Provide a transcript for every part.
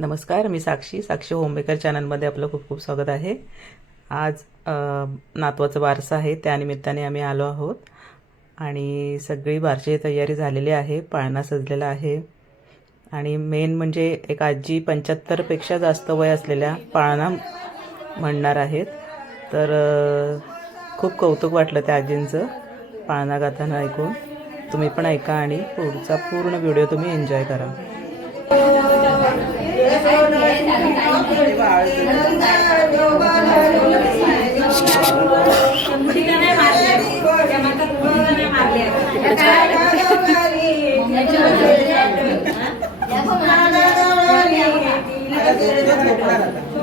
नमस्कार मी साक्षी. साक्षी होममेकर चॅनलमध्ये आपलं खूप खूप स्वागत आहे. आज नातवाचं बारसं आहे. त्यानिमित्ताने आम्ही आलो आहोत. आणि सगळी बारशी तयारी झालेली आहे. पाळणा सजलेला आहे. आणि मेन म्हणजे एक आजी पंच्याहत्तरपेक्षा जास्त वय असलेल्या पाळणा म्हणणार आहेत. तर खूप कौतुक वाटलं त्या आजींचं पाळणा गाताना ऐकून. तुम्ही पण ऐका आणि पुढचा पूर्ण व्हिडिओ तुम्ही एन्जॉय करा. Gracias.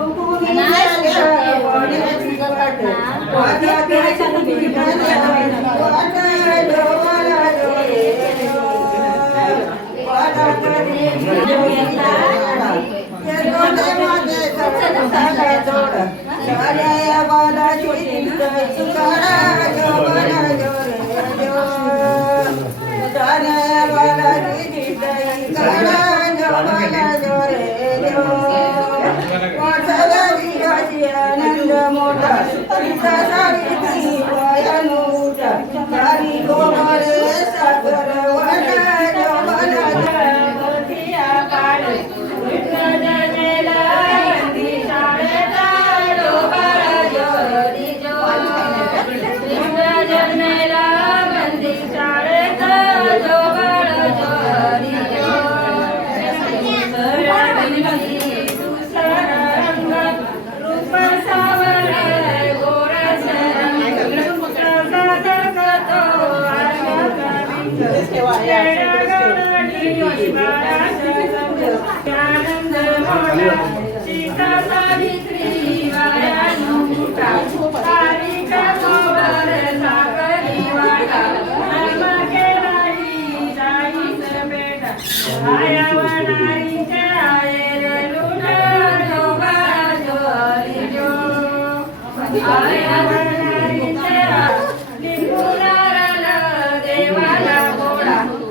Yeah.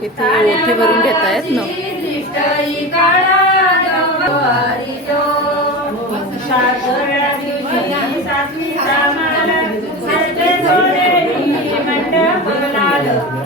इथे ओठी भरून घेतायत ना? घेत आहेत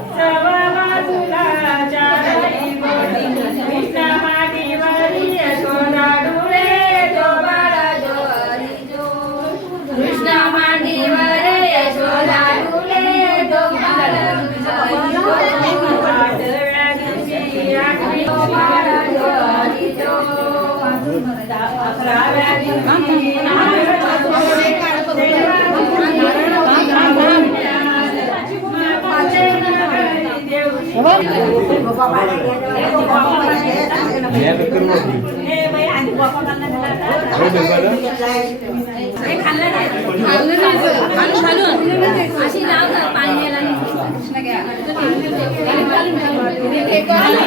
पाणी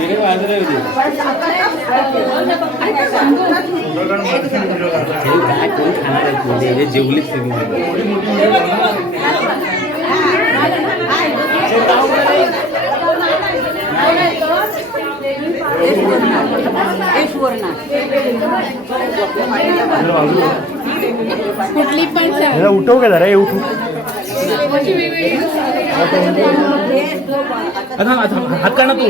ना पाण्याला हे बोला काय कोण खाणार आहे जेवलीच सगळी कुठली पण उठव का जरा हे उठू हात काढ ना तू.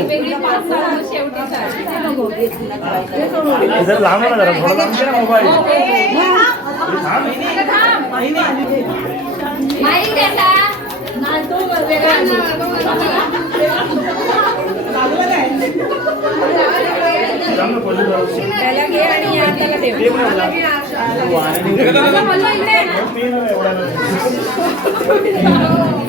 जरा लांब ना जरा थोडा लांब ना मोबाईल एवढा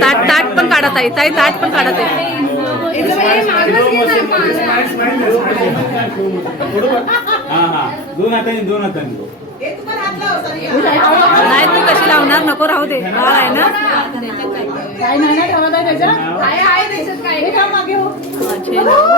ताट ताट पण काढत आहे ताई ताट पण काढत आहे हा हा दोन हातांनी दोन हातांनी नाही तू कशी लावणार? नको राहू दे. बाळ आहे ना? देवा.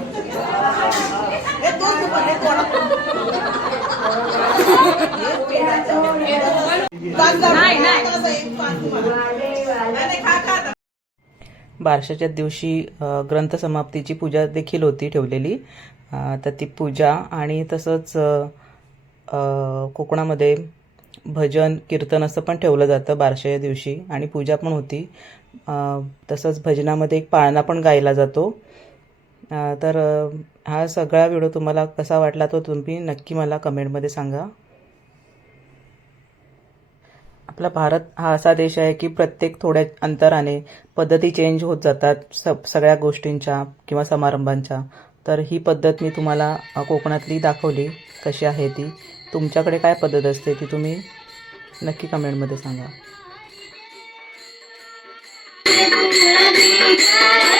बारशाच्या दिवशी ग्रंथसमाप्तीची पूजा देखील होती ठेवलेली. तर ती पूजा आणि तसंच कोकणामध्ये भजन कीर्तन असं पण ठेवलं जातं बारशाच्या दिवशी आणि पूजा पण होती. तसंच भजनामध्ये एक पाळणा पण गायला जातो. तर हा सगळा व्हिडिओ तुम्हाला कसा वाटला तो तुम्ही नक्की मला कमेंटमध्ये सांगा. आपला भारत हा असा देश आहे की प्रत्येक थोड्या अंतराने पद्धती चेंज होत जातात स सगळ्या गोष्टींच्या किंवा समारंभांच्या. तर ही पद्धत मी तुम्हाला कोकणातली दाखवली कशी आहे ती. तुमच्याकडे काय पद्धत असते ती तुम्ही नक्की कमेंटमध्ये सांगा.